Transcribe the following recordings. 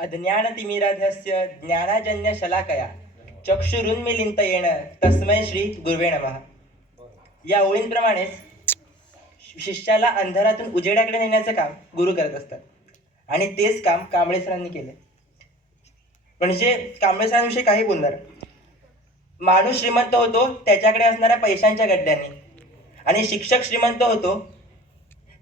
अज्ञानतिमिराध्यस्य ज्ञानाजन्य शलाकया चक्षुरुन्मीलितं तस्मै श्री गुरुवे नमः. या ओळींप्रमाणेच शिष्याला अंधारातून उजेडाकडे नेण्याचं काम गुरु करत असतात आणि तेच काम कांबळे सरांनी केले. म्हणजे कांबळे सरांविषयी काही बोलणार. माणूस श्रीमंत होतो त्याच्याकडे असणाऱ्या पैशांच्या गड्ड्यांनी आणि शिक्षक श्रीमंत होतो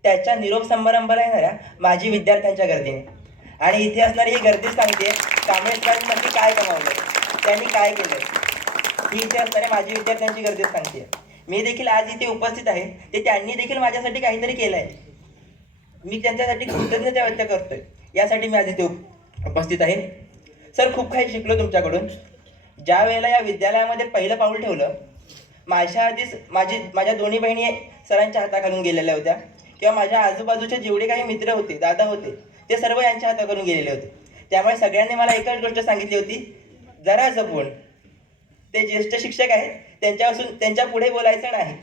त्याच्या निरोप समारंभाला येणाऱ्या माजी विद्यार्थ्यांच्या गर्दीने. आणि इथे असणारी ही गर्दी सांगते कांबळे सरांनी नक्की काय कमावलं, त्यांनी काय केलं, ही इथे असणाऱ्या माजी विद्यार्थ्यांची गर्दी सांगते. मी देखील आज इथे उपस्थित आहे ते त्यांनी देखील माझ्यासाठी काहीतरी केलं आहे. मी त्यांच्यासाठी कृतज्ञता व्यक्त करतोय, यासाठी मी आज इथे उपस्थित आहे. सर, खूप काही शिकलो तुमच्याकडून. ज्या वेळेला या विद्यालयामध्ये पहिलं पाऊल ठेवलं, माझ्या आधीच माझ्या दोन्ही बहिणी सरांच्या हाताखालून गेलेल्या होत्या किंवा माझ्या आजूबाजूचे जेवढे काही मित्र होते, दादा होते, ते सर्व यांच्या हाताखालून गेलेले होते. त्यामुळे सगळ्यांनी मला एकच गोष्ट सांगितली होती, जरा जपून. ते ज्येष्ठ शिक्षक आहेत, त्यांच्या पुढे बोलायचं नाही.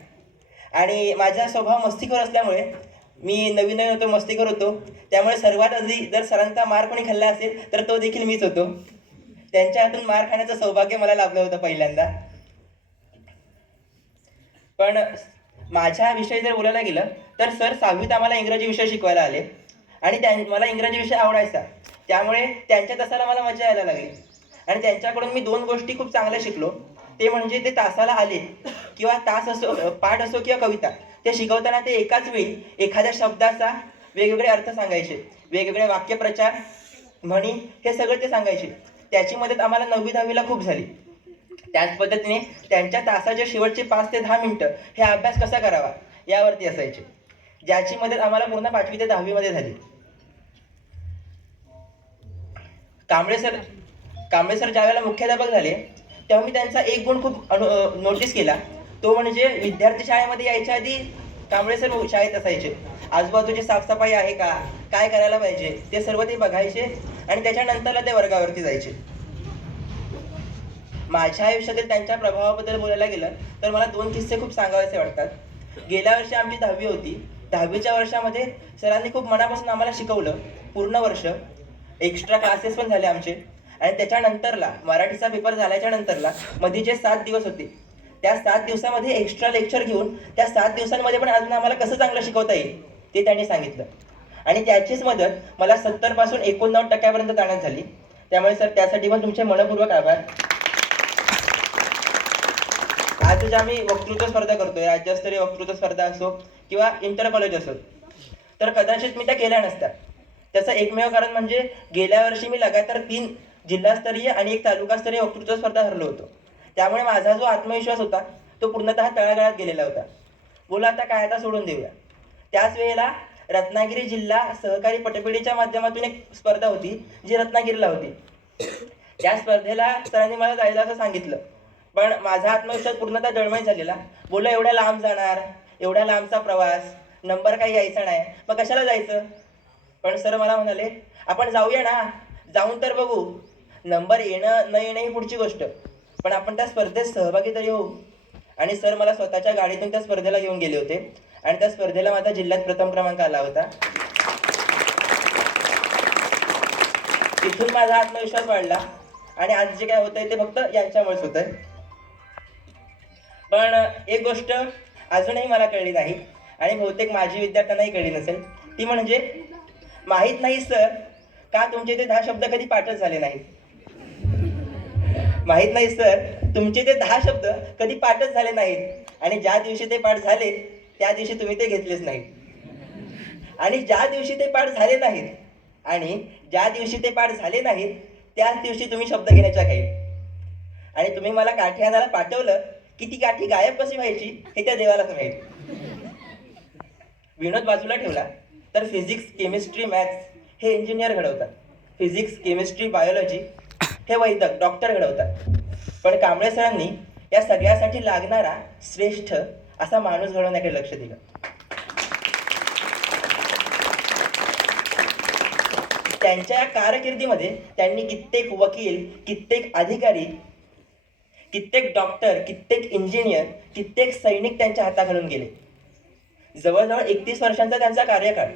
आणि माझा स्वभाव मस्तीखोर असल्यामुळे मी नवीन होतो, मस्तीखोर होतो. त्यामुळे सर्वात आधी जर सरांचा मार कोणी खाल्ला असेल तर तो देखील मीच होतो. त्यांच्या हातून मार खाण्याचं सौभाग्य मला लाभलं होतं पहिल्यांदा. पण माझ्या विषयी जर बोलायला गेलं तर सर 6वीत आम्हाला इंग्रजी विषय शिकवायला आले आणि मला इंग्रजी विषय आवडायचा. त्यामुळे त्यांच्या तासाला मला मजा यायला लागली आणि त्यांच्याकडून मी 2 गोष्टी खूप चांगल्या शिकलो. ते म्हणजे ते तासाला आले किंवा तास असो, पाठ असो किंवा कविता, ते शिकवताना ते एकाच वेळी एखाद्या शब्दाचा वेगवेगळे अर्थ सांगायचे, वेगवेगळे वाक्यप्रचार, म्हणी, हे सगळं ते सांगायचे. त्याची मदत आम्हाला 9वी 10वीला खूप झाली. त्याच पद्धतीने त्यांच्या तासाचे शेवटचे 5 ते 10 मिनिटं हे अभ्यास कसा करावा यावरती असायचे, ज्याची मदत आम्हाला पूर्ण 5वी ते 10वी मध्ये झाली. कांबळे सर ज्या वेळेला मुख्याध्यापक झाले तेव्हा मी त्यांचा एक गुण खूप नोटीस केला. तो म्हणजे विद्यार्थी शाळेमध्ये यायच्या आधी कांबळे सर शाळेत असायचे. आजूबाजूची साफसफाई आहे का, काय करायला पाहिजे, ते सर्व ते बघायचे आणि त्याच्यानंतरला ते वर्गावरती जायचे. माझ्या आयुष्यातील त्यांच्या प्रभावाबद्दल बोलायला गेलं तर मला 2 किस्से खूप सांगावेसे वाटतात. गेल्या वर्षी आमची 10वी होती. 10वीच्या वर्षामध्ये सरांनी खूप मनापासून आम्हाला शिकवलं. पूर्ण वर्ष एक्स्ट्रा क्लासेस पण झाले आमचे. आणि त्याच्यानंतरला मराठीचा पेपर झाल्याच्या नंतरला मध्ये जे 7 दिवस होते, त्या 7 दिवसामध्ये एक्स्ट्रा लेक्चर घेऊन त्या 7 दिवसांमध्ये पण अजून आम्हाला कसं चांगलं शिकवता येईल ते त्यांनी सांगितलं. आणि त्याचीच मदत मला 70 पासून 89% जाण्यात झाली. त्यामुळे सर त्यासाठी पण तुमचे मनपूर्वक आभार. आज जे आम्ही वक्तृत्व स्पर्धा करतोय, राज्यस्तरीय वक्तृत्व स्पर्धा असो किंवा इंटर कॉलेज असो, तर कदाचित मी त्या केल्या नसत्या. त्याचं एकमेव कारण म्हणजे गेल्या वर्षी मी लगातार 3 जिल्हास्तरीय आणि 1 तालुकास्तरीय वक्तृत्व स्पर्धा हरलो होतो. त्यामुळे माझा जो आत्मविश्वास होता तो पूर्णतः तळागाळात गेलेला होता. बोला आता काय, आता सोडून देऊया. त्याच वेळेला रत्नागिरी जिल्हा सहकारी पटपेढीच्या माध्यमातून एक स्पर्धा होती जी रत्नागिरीला होती. त्या स्पर्धेला सरांनी मला जायचं असं सांगितलं, पण माझा आत्मविश्वास पूर्णतः डळमळीत झालेला. बोललो एवढ्या लांब जाणार, एवढ्या लांबचा प्रवास, नंबर काही यायचा नाही, मग कशाला जायचं. पण सर मला म्हणाले, आपण जाऊया ना, जाऊन तर बघू. नंबर येणं न येणं ही पुढची गोष्ट, पण आपण त्या स्पर्धेत सहभागी तरी होऊ. आणि सर मला स्वतःच्या गाडीतून त्या स्पर्धेला घेऊन गेले होते आणि त्या स्पर्धेला माझा जिल्ह्यात प्रथम क्रमांक आला होता. तिथून माझा आत्मविश्वास वाढला आणि आज जे काय होतंय ते फक्त यांच्यामुळेच होतंय. पण एक गोष्ट अजूनही मला कळली नाही आणि बहुतेक माझी विद्यार्थ्यांनाही कळली नसेल, ती म्हणजे माहीत नाही सर का तुमचे ते 10 शब्द कधी पाठच झाले नाहीत. माहीत नाही सर तुमचे ते 10 शब्द कधी पाठच झाले नाहीत आणि ज्या दिवशी ते पाठ झाले त्या दिवशी तुम्ही ते घेतलेच नाहीत. आणि ज्या दिवशी ते पाठ झाले नाहीत त्याच दिवशी तुम्ही शब्द घेण्याच्या काही. आणि तुम्ही मला काठी आणायला पाठवलं की ती काठी गायब कशी व्हायची हे त्या देवालाच माहीत. विनोद बाजूला ठेवला तर फिजिक्स, केमिस्ट्री, मॅथ्स हे इंजिनियर घडवतात. फिजिक्स, केमिस्ट्री, बायोलॉजी हे वैद्यक, डॉक्टर घडवतात. पण कांबळे सरांनी या सगळ्यासाठी लागणारा श्रेष्ठ असा माणूस घडवण्याकडे लक्ष दिलं. त्यांच्या कारकिर्दीमध्ये त्यांनी कित्येक वकील, कित्येक अधिकारी, कित्येक डॉक्टर, कित्येक इंजिनियर, कित्येक सैनिक त्यांच्या हाताखालून गेले. जवळजवळ 31 वर्षांचा त्यांचा कार्यकाळ.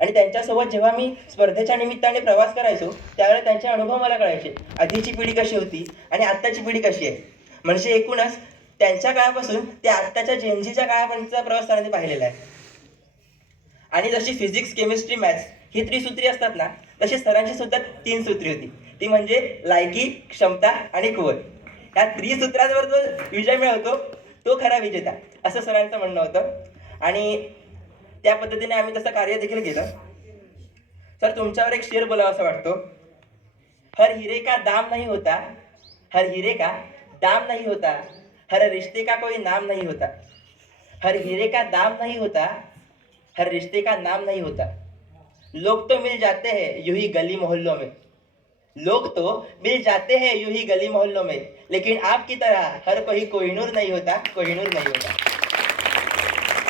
आणि त्यांच्यासोबत जेव्हा मी स्पर्धेच्या निमित्ताने प्रवास करायचो त्यावेळेला त्यांचे अनुभव मला कळायचे. आधीची पिढी कशी होती आणि आत्ताची पिढी कशी आहे. म्हणजे एकूणच त्यांच्या काळापासून ते आत्ताच्या जेनझीच्या काळापर्यंतचा प्रवास त्यांनी पाहिलेला आहे. आणि जशी फिजिक्स, केमिस्ट्री, मॅथ्स ही त्रिसूत्री असतात ना, तशी सरांची सुद्धा 3 सूत्री होती. ती म्हणजे लायकी, क्षमता आणि कुवत. या त्रिसूत्रांवर जो विजय मिळवतो तो खरा विजेता, असं सरांचं म्हणणं होतं. आणि त्या पद्धतीने आम्ही तसं कार्य देखील केलं. सर, तुमच्यावर एक शेर बोलावा असं वाटतो. हर हिरे का दाम नहीं होता, हर हिरे का दाम नहीं होता, हर रिश्ते का कोई नाम नहीं होता. हर हिरे का दाम नहीं होता, हर रिश्ते का नाम नहीं होता. लोग तो मिल जाते हैं यूं ही गली मोहल्लों में, लोग तो मिल जाते हैं यूं ही गली मोहल्लों में, लेकिन आपकी तरह हर कोई कोहिनूर नहीं होता, कोहिनूर नहीं होता.